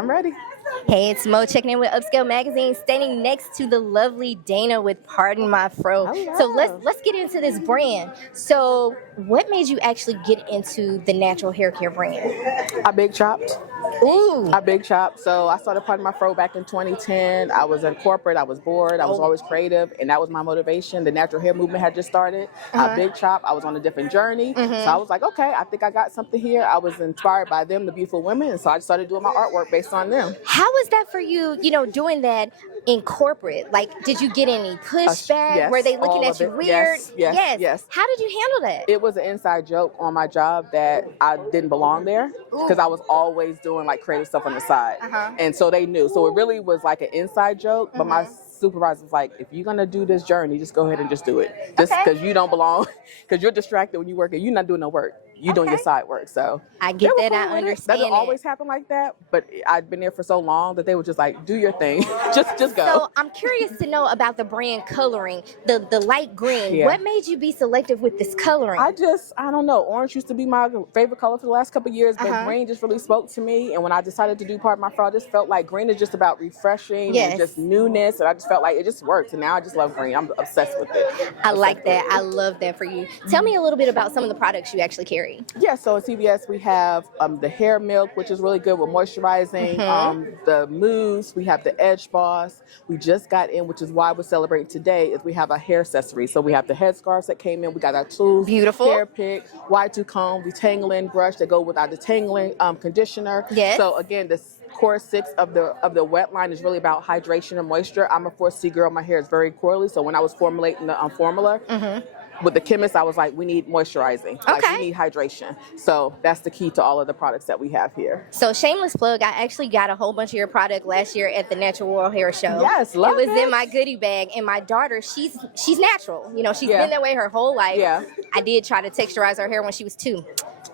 I'm ready. Hey, it's Mo checking in with Upscale Magazine, standing next to the lovely Dana with Pardon My Fro. Hello. So let's get into this brand. So what made you actually get into the natural hair care brand? I big chopped. Ooh. I big chopped. So I started Pardon My Fro back in 2010. I was in corporate. I was bored. I was always creative, and that was my motivation. The natural hair movement had just started. I big chop. I was on a different journey. So I was like, okay, I think I got something here. I was inspired by them, the beautiful women, and so I started doing my artwork based on them. How was that for you, doing that in corporate? Like, did you get any pushback? Yes, Were they looking at you weird? Yes. How did you handle that? It was an inside joke on my job that I didn't belong there because I was always doing like creative stuff on the side. And so they knew. So it really was like an inside joke, but my supervisor was like, if you're going to do this journey, just go ahead and just do it. Just because you don't belong, because you're distracted when you work and you're not doing no work. You doing your side work. So I get that. I understand. Doesn't always happen like that, but I've been there for so long that they were just like, do your thing. just go. So I'm curious to know about the brand coloring, the light green. Yeah. What made you be selective with this coloring? I don't know. Orange used to be my favorite color for the last couple of years, but green just really spoke to me. And when I decided to do Pardon My Fro, I just felt like green is just about refreshing and just newness. And I just felt like it just worked. And now I just love green. I'm obsessed with it. I like that. I love that for you. Tell me a little bit about some of the products you actually carry. Yeah, so at CVS we have the hair milk, which is really good with moisturizing. The mousse, we have the Edge Boss. We just got in, which is why we're celebrating today, is we have a hair accessory. So we have the headscarves that came in. We got our tools, beautiful hair pick, Y2 comb, detangling brush that go with our detangling conditioner. Yes. So again, this core 6 of the wet line is really about hydration and moisture. I'm a 4C girl. My hair is very coily. So when I was formulating the formula, with the chemist, I was like, we need moisturizing. Like, we need hydration. So that's the key to all of the products that we have here. So shameless plug, I actually got a whole bunch of your product last year at the Natural World Hair Show. Yes, love it. It was in my goodie bag. And my daughter, she's natural. She's been that way her whole life. Yeah. I did try to texturize her hair when she was 2.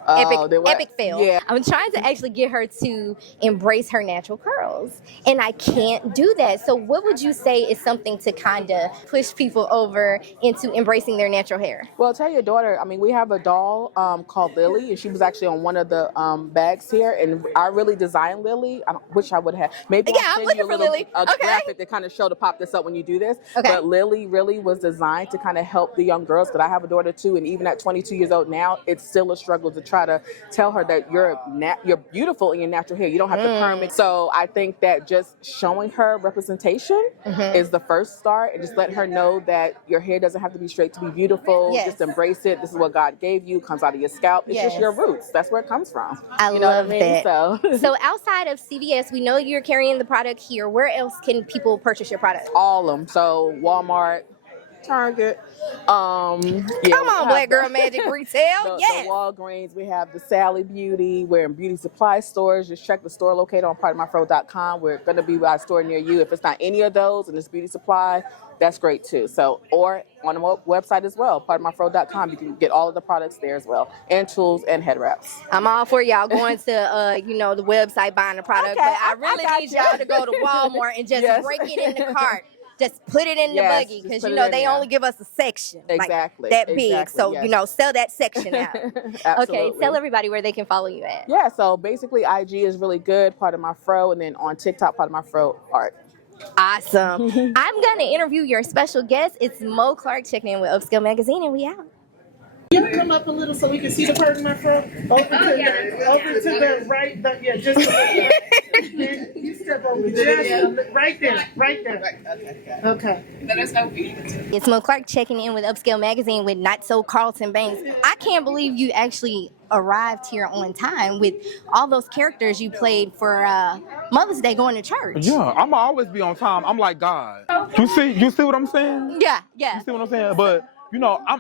Oh, epic fail. Yeah. I'm trying to actually get her to embrace her natural curls, and I can't do that. So what would you say is something to kind of push people over into embracing their natural hair? Well, tell your daughter, we have a doll called Lily, and she was actually on one of the bags here, and I really designed Lily. I wish I would have. Maybe I'll send you a little graphic to kind of show to pop this up when you do this. But Lily really was designed to kind of help the young girls, because I have a daughter too, and even at 22 years old now, it's still a struggle to try to tell her that you're beautiful in your natural hair. You don't have to perm it. So I think that just showing her representation is the first start, and just letting her know that your hair doesn't have to be straight to be beautiful. Just embrace it. This is what God gave you. Comes out of your scalp. It's just your roots. That's where it comes from. I love that. So outside of CVS, we know you're carrying the product here. Where else can people purchase your product? All of them. So Walmart, Target. Come on, Black Girl Magic Retail. The Walgreens. We have the Sally Beauty. We're in beauty supply stores. Just check the store locator on pardonmyfro.com. We're going to be by a store near you. If it's not any of those and it's beauty supply, that's great too. So, or on the website as well, pardonmyfro.com. You can get all of the products there as well, and tools and head wraps. I'm all for y'all going to the website buying the product, but I really need y'all to go to Walmart and just break it in the cart. Just put it in the buggy, because they only give us a section like that big. So sell that section out. Okay, tell everybody where they can follow you at. Yeah, so basically IG is really good, Pardon My Fro, and then on TikTok, Pardon My Fro art. Awesome. I'm gonna interview your special guest. It's Mo Clark checking in with Upscale Magazine, and we out. You come up a little so we can see the Pardon My Fro. Over to the right. Just a little. You step over just right there. Okay. It's Mo Clark checking in with Upscale Magazine with Not So Karlton Banks. I can't believe you actually arrived here on time with all those characters you played for Mother's Day going to church. Yeah, I'm always be on time. I'm like God. You see what I'm saying? Yeah. You see what I'm saying? But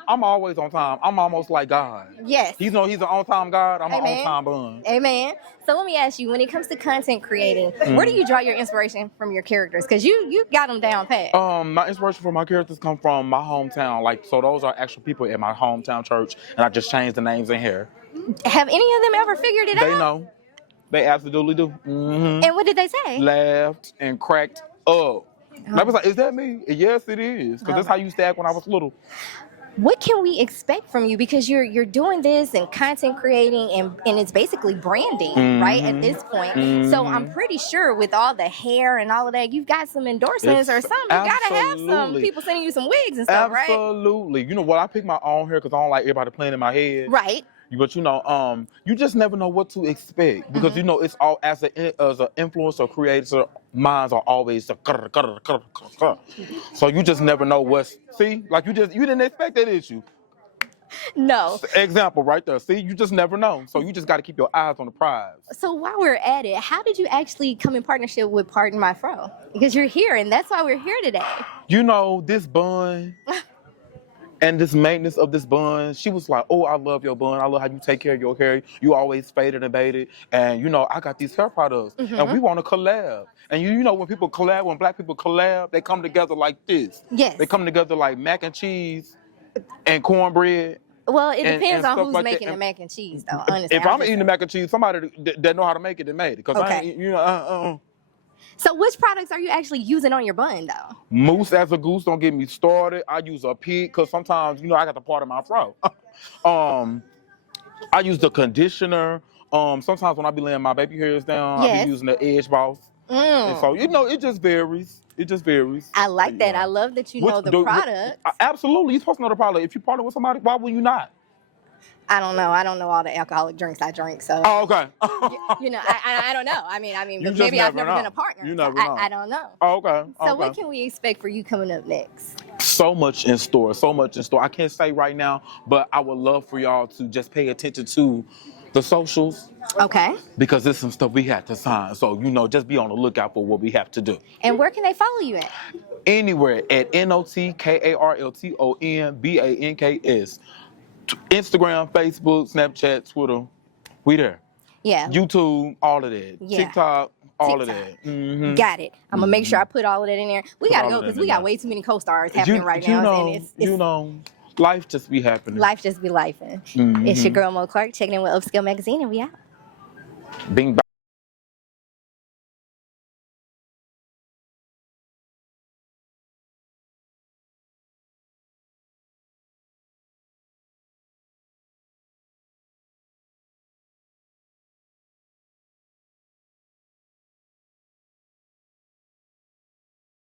I'm always on time. I'm almost like God. Yes. He's an on-time God. I'm an on-time bun. Amen. So let me ask you, when it comes to content creating, where do you draw your inspiration from your characters? Because you got them down pat. My inspiration for my characters come from my hometown. So those are actual people in my hometown church, and I just changed the names in here. Have any of them ever figured it out? They know. They absolutely do. And what did they say? Laughed and cracked up. I was like, is that me? Yes, it is. Because that's how you used to act when I was little. what can we expect from you? Because you're doing this and content creating and it's basically branding, right, at this point. So I'm pretty sure with all the hair and all of that, you've got some endorsements or something. You gotta have some people sending you some wigs and stuff, right? Absolutely. You know what? I pick my own hair because I don't like everybody playing in my head. Right. But you know, you just never know what to expect because you know it's all as an influencer creator, minds are always so you just never know what's like you didn't expect that, did you? No. Example right there. See, you just never know. So you just got to keep your eyes on the prize. So while we're at it, how did you actually come in partnership with Pardon My Fro? Because you're here and that's why we're here today. You know, this bun. And this maintenance of this bun, she was like, oh, I love your bun. I love how you take care of your hair. You always faded and baited. And, you know, I got these hair products. And we want to collab. And you know, when people collab, when black people collab, they come together like this. Yes. They come together like mac and cheese and cornbread. Well, it depends on who's like making the mac and cheese, though, honestly. If I'm eating the mac and cheese, somebody that know how to make it, made it. Because I ain't, you know, So which products are you actually using on your bun, though? Mousse as a goose, don't get me started. I use a pig because sometimes, you know, I got the part of my fro. I use the conditioner. Sometimes when I be laying my baby hairs down, I be using the Edge Boss. And so, you know, it just varies. It just varies. I like that. I love that you know the product. Absolutely. You're supposed to know the product. If you partner with somebody, why would you not? I don't know. I don't know all the alcoholic drinks I drink, so. Oh, okay. You know, I don't know. I mean, but maybe I've never been a partner. You never know. I don't know. Oh, okay. So what can we expect for you coming up next? So much in store. So much in store. I can't say right now, but I would love for y'all to just pay attention to the socials. Okay. Because there's some stuff we have to sign. So, you know, just be on the lookout for what we have to do. And where can they follow you at? Anywhere at NOTKARLTONBANKS. Instagram, Facebook, Snapchat, Twitter. We there. Yeah. YouTube, all of that. Yeah. TikTok, all of that. Got it. I'm going to make sure I put all of that in there. We got to go because we got way too many co-stars happening right now. You know, life just be happening. Life just be lifing. It's your girl, Mo Clark, checking in with Upscale Magazine, and we out. Bing, bang.